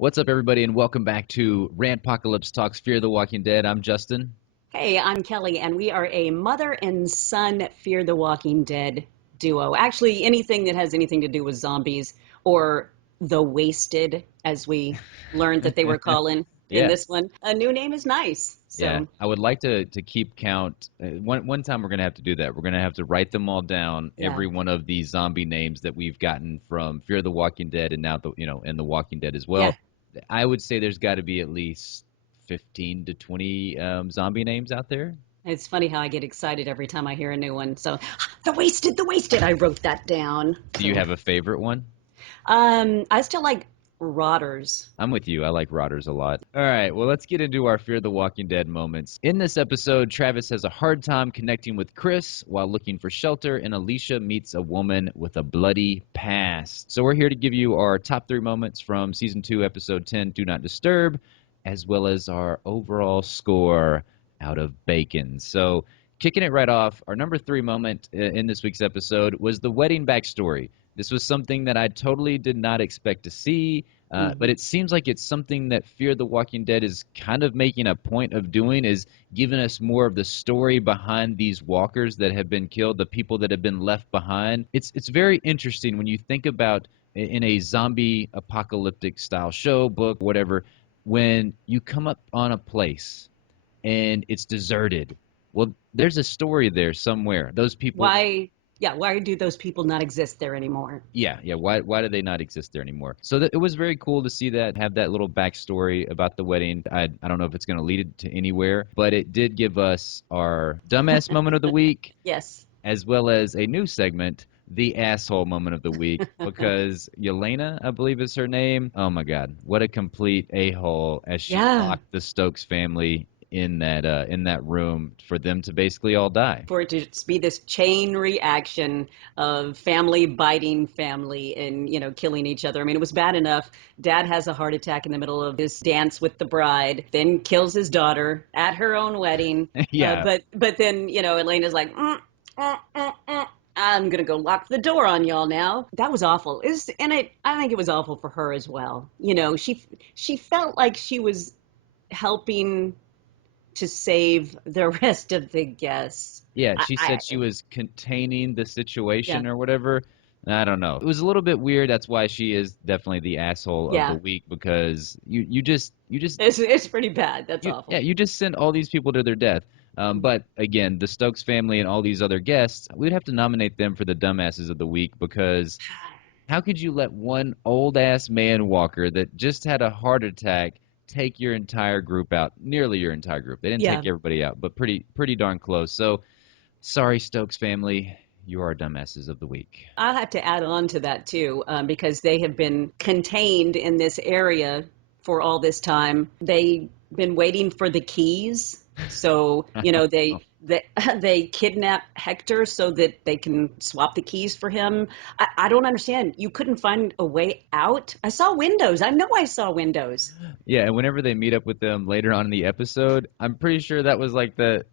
What's up, everybody, and welcome back to Rantpocalypse Talks Fear the Walking Dead. I'm Justin. Hey, I'm Kelly, and we are a mother and son Fear the Walking Dead duo. Actually, anything that has anything to do with zombies or the Wasted, as we learned that they were calling in Yeah, this one. A new name is nice. yeah. So, I would like to keep count. One time we're gonna have to do that. We're gonna have to write them all down, yeah. every one of these zombie names that we've gotten from Fear the Walking Dead, and now and the Walking Dead as Yeah. well. I would say there's got to be at least 15 to 20 zombie names out there. It's funny how I get excited every time I hear a new one. So, the Wasted, the Wasted. I wrote that down. Do you So, have a favorite one? I still like Rotters. I'm with you. I like Rotters a lot. All right, well, let's get into our Fear the Walking Dead moments. In this episode, Travis has a hard time connecting with Chris while looking for shelter, and Alicia meets a woman with a bloody past. So we're here to give you our top 3 moments from Season 2, Episode 10, Do Not Disturb, as well as our overall score out of bacon. So kicking it right off, our number 3 moment in this week's episode was the wedding backstory. This was something that I totally did not expect to see, but it seems like it's something that Fear the Walking Dead is kind of making a point of doing, is giving us more of the story behind these walkers that have been killed, the people that have been left behind. It's very interesting when you think about in a zombie apocalyptic style show, book, whatever, when you come up on a place and it's deserted. Well, there's a story there somewhere. Those people. Why, yeah, why do those people not exist there anymore? Yeah. Why do they not exist there anymore? So it was very cool to see that, have that little backstory about the wedding. I don't know if it's going to lead it to anywhere, but it did give us our dumbass moment of the week, Yes. as well as a new segment, the asshole moment of the week, because Yelena, I believe is her name. Oh my God, what a complete a-hole as she Yeah. locked the Stokes family in that room for them to basically all die. For it to be this chain reaction of family biting family and, killing each other. I mean, it was bad enough. Dad has a heart attack in the middle of this dance with the bride, then kills his daughter at her own wedding. Yeah. But then, Elena's like, I'm gonna go lock the door on y'all now. That was awful. I think it was awful for her as well. She felt like she was helping to save the rest of the guests. Yeah, I, she I said she was containing the yeah, situation or whatever. I don't know. It was a little bit weird. That's why she is definitely the asshole of the yeah. week, because you just It's pretty bad. That's yeah, awful. you just sent all these people to their death. But again, the Stokes family and all these other guests, we'd have to nominate them for the dumbasses of the week, because how could you let one old ass man walker that just had a heart attack take your entire group out? Nearly your entire group. They didn't Yeah, take everybody out, but pretty darn close. So sorry, Stokes family, you are dumbasses of the week. I'll have to add on to that too, because they have been contained in this area for all this time. They've been waiting for the keys. So, they they kidnap Hector so that they can swap the keys for him. I don't understand. You couldn't find a way out. I saw windows. I know I saw windows. Yeah, and whenever they meet up with them later on in the episode, I'm pretty sure that was like the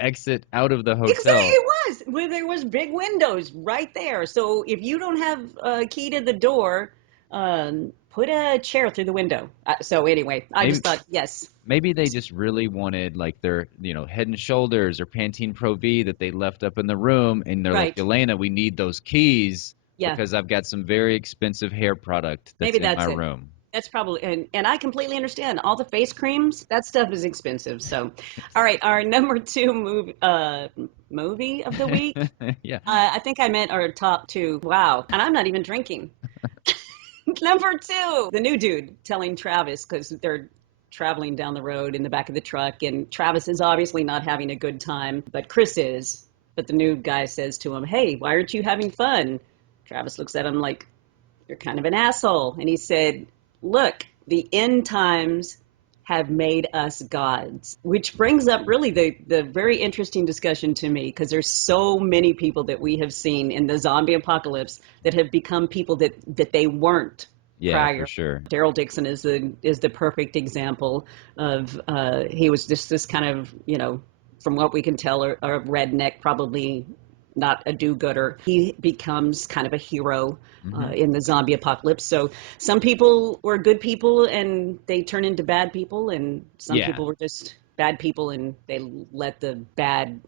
exit out of the Exactly, hotel. it was. Well, there was big windows right there. So if you don't have a key to the door, put a chair through the window. So anyway, I Maybe just thought, yes, maybe they just really wanted like their, Head and Shoulders or Pantene Pro V that they left up in the room, and they're like, right, Elena, we need those keys yeah, because I've got some very expensive hair product that's maybe in my that's it. room. That's probably, and I completely understand. All the face creams, that stuff is expensive. So, all right, our number 2 movie of the week. Yeah. I think I meant our top 2. Wow, and I'm not even drinking. Number 2, the new dude telling Travis, because they're traveling down the road in the back of the truck, and Travis is obviously not having a good time, but Chris is. But the new guy says to him, "Hey, why aren't you having fun?" Travis looks at him like, "You're kind of an asshole." And he said, "Look, the end times have made us gods," which brings up really the very interesting discussion to me, because there's so many people that we have seen in the zombie apocalypse that have become people that they weren't Yeah, for prior. sure. Daryl Dixon is the perfect example of he was just this kind of, from what we can tell, a redneck, probably not a do-gooder. He becomes kind of a hero Hmm. in the zombie apocalypse. So some people were good people and they turn into bad people, and some Yeah. people were just bad people and they let the bad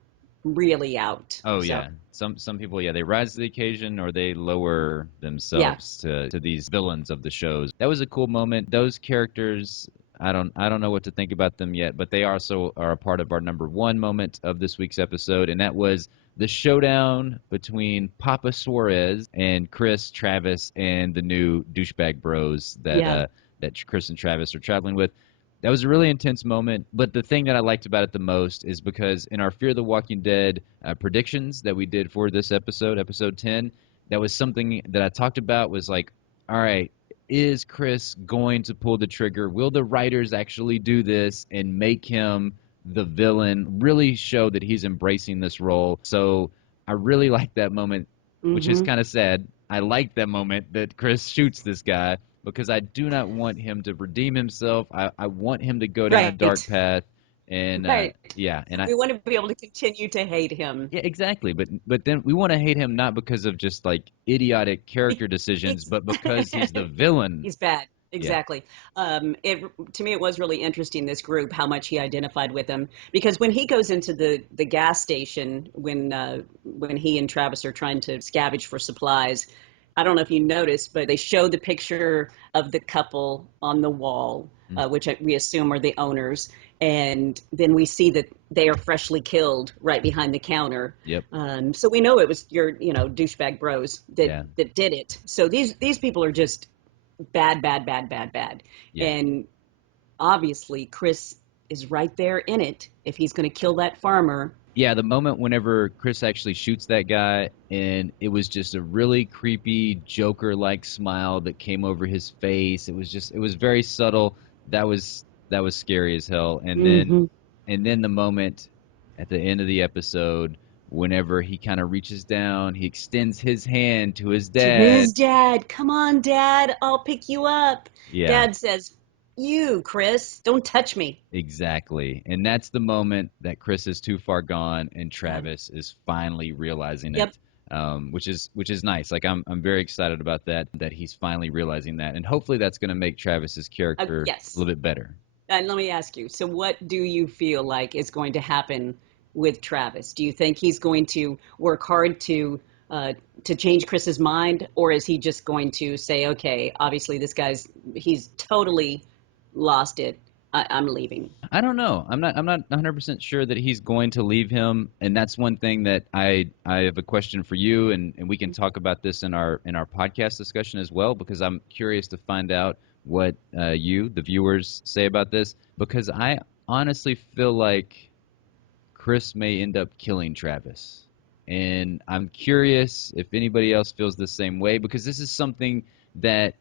really out. Oh So yeah. Some people, yeah, they rise to the occasion or they lower yeah, themselves to these villains of the shows. That was a cool moment. Those characters, I don't know what to think about them yet, but they also are a part of our number one moment of this week's episode, and that was the showdown between Papa Suarez and Chris, Travis, and the new douchebag bros yeah, that Chris and Travis are traveling with. That was a really intense moment, but the thing that I liked about it the most is because in our Fear the Walking Dead predictions that we did for this episode, episode 10, that was something that I talked about was like, all right, is Chris going to pull the trigger? Will the writers actually do this and make him the villain, really show that he's embracing this role? So I really like that moment, which is hmm kind of sad. I like that moment that Chris shoots this guy because I do not want him to redeem himself. I want him to go down a dark right, path. And right. yeah, and I We want to be able to continue to hate him. yeah, exactly. But then we want to hate him not because of just like idiotic character decisions, He's but because he's the villain. he's bad. Yeah. Exactly. It to me it was really interesting this group how much he identified with them because when he goes into the gas station when he and Travis are trying to scavenge for supplies, I don't know if you noticed, but they show the picture of the couple on the wall, Mm. which we assume are the owners, and then we see that they are freshly killed right behind the counter. Yep. So we know it was your, douchebag bros Yeah. that did it. So these people are just bad, bad, bad, bad, bad. Yeah. And obviously, Chris is right there in it. If he's going to kill that farmer, Yeah, the moment whenever Chris actually shoots that guy, and it was just a really creepy Joker-like smile that came over his face. It was very subtle. That was scary as hell. hmm And then the moment at the end of the episode, whenever he kind of reaches down, he extends his hand to his to dad. his dad, come on, Dad, I'll pick you up. Yeah, Dad says, "You, Chris, don't touch me." exactly. And that's the moment that Chris is too far gone and Yeah. Travis is finally realizing Yep. it. Which is nice. Like I'm very excited about that he's finally realizing that, and hopefully that's going to make Travis's character a Yes. little bit better. And let me ask you, so what do you feel like is going to happen with Travis? Do you think he's going to work hard uh, to change Chris's mind, or is he just going to say, okay, obviously he's totally lost it. I'm leaving. I don't know. I'm not 100% sure that he's going to leave him, and that's one thing that I have a question for you, and we can talk about this in our podcast discussion as well, because I'm curious to find out what you, the viewers, say about this, because I honestly feel like Chris may end up killing Travis. And I'm curious if anybody else feels the same way, because this is something that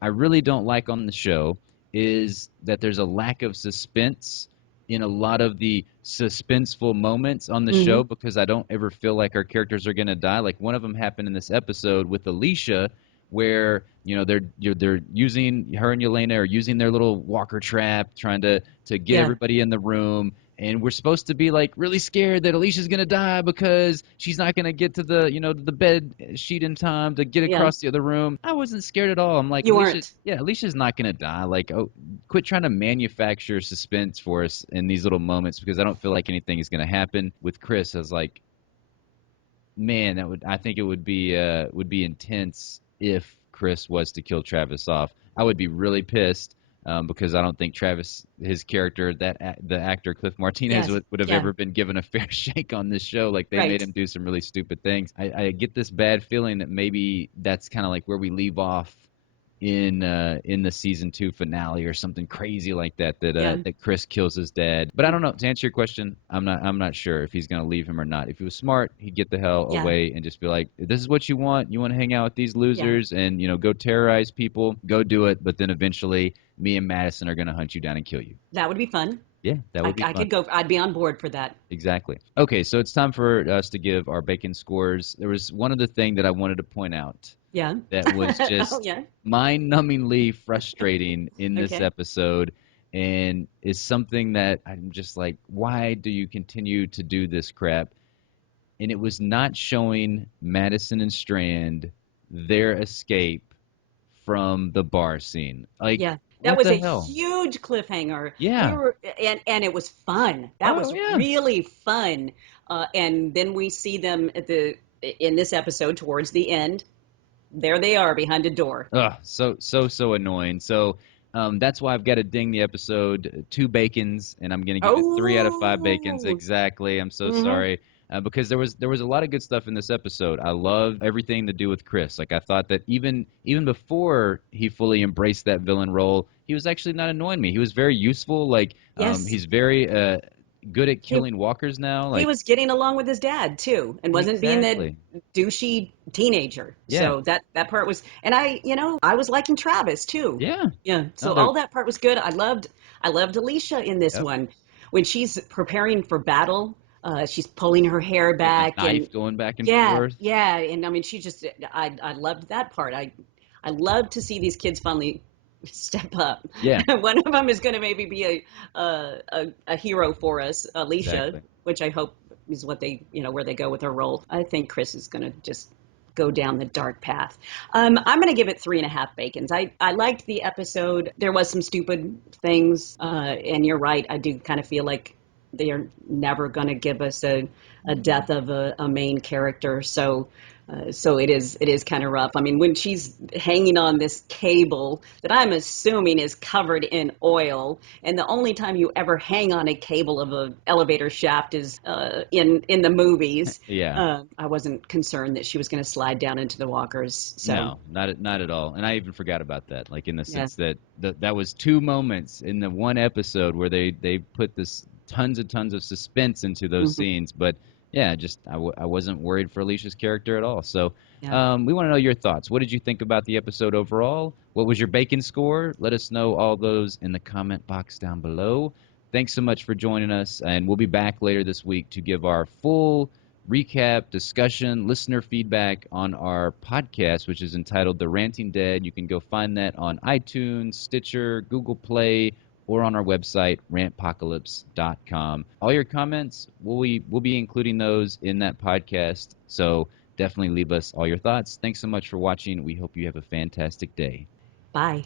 I really don't like on the show, is that there's a lack of suspense in a lot of the suspenseful moments on the hmm show, because I don't ever feel like our characters are going to die. Like one of them happened in this episode with Alicia, where they're using her and Yelena are using their little walker trap, trying to get Yeah, everybody in the room. And we're supposed to be like really scared that Alicia's gonna die because she's not gonna get to the bed sheet in time to get yeah. across the other room. I wasn't scared at all. I'm like, You Alicia, weren't. yeah, Alicia's not gonna die. Like, oh, quit trying to manufacture suspense for us in these little moments, because I don't feel like anything is gonna happen. With Chris, I was like, man, I think it would be intense if Chris was to kill Travis off. I would be really pissed, because I don't think Travis, his character, the actor Cliff Martinez Yes. would have Yeah. ever been given a fair shake on this show. Like they made Right. him do some really stupid things. I get this bad feeling that maybe that's kind of like where we leave off in the season 2 finale or something crazy like that, Yeah. that Chris kills his dad. But I don't know. To answer your question, I'm not sure if he's gonna leave him or not. If he was smart, he'd get the hell Yeah. away and just be like, "This is what you want. You want to hang out with these Yeah. losers and go terrorize people. Go do it." But then eventually, me and Madison are gonna hunt you down and kill you. That would be fun. Yeah, that would be I fun. could go. I'd be on board for that. Exactly. Okay, so it's time for us to give our bacon scores. There was one other thing that I wanted to point out Yeah. that was Oh just yeah. mind-numbingly frustrating in this Okay. episode, and is something that I'm just like, why do you continue to do this crap? and it was not showing Madison and Strand their escape from the bar scene. Like, Yeah, that what was the a hell? huge cliffhanger. We Yeah. were, and it was fun. That Oh was yeah. really fun. And then we see them in this episode towards the end. There they are behind a door. Ugh, so annoying. So that's why I've got to ding the episode 2 bacons, and I'm gonna give it 3 out of 5 bacons. Oh, Exactly. I'm so hmm sorry. Because there was a lot of good stuff in this episode. I loved everything to do with Chris. Like I thought that even before he fully embraced that villain role, he was actually not annoying me. He was very useful. Like yes. he's very good at He killing walkers now. he Like was getting along with his dad too, and wasn't being that exactly. douchey teenager. Yeah. So that part was, and I was liking Travis too. Yeah. Yeah. No, So all that part was good. I loved Alicia in this yep. one when she's preparing for battle. She's pulling her hair With the back, and knife going back and yeah, forth. yeah, and I mean, she just I loved that part. I love to see these kids finally step up. Yeah. One of them is going to maybe be a hero for us, Alicia, Exactly. which I hope is what where they go with her role. I think Chris is going to just go down the dark path. I'm going to give it 3.5 bacons. I liked the episode. There was some stupid things, and you're right. I do kind of feel like they are never going to give us a Mhm. death of a main character. So it is kind of rough. I mean, when she's hanging on this cable that I'm assuming is covered in oil, and the only time you ever hang on a cable of an elevator shaft is in the movies. Yeah. I wasn't concerned that she was going to slide down into the walkers. So No, not at all. And I even forgot about that. Like in the yeah. sense that that was 2 moments in the one episode where they put this tons of suspense into those hmm scenes. But yeah, just I wasn't worried for Alicia's character at all. So Yeah. we want to know your thoughts. What did you think about the episode overall? What was your bacon score? Let us know all those in the comment box down below. Thanks so much for joining us, and we'll be back later this week to give our full recap, discussion, listener feedback on our podcast, which is entitled The Ranting Dead. You can go find that on iTunes, Stitcher, Google Play, or on our website, rantpocalypse.com. All your comments, we'll be including those in that podcast. So definitely leave us all your thoughts. Thanks so much for watching. We hope you have a fantastic day. Bye.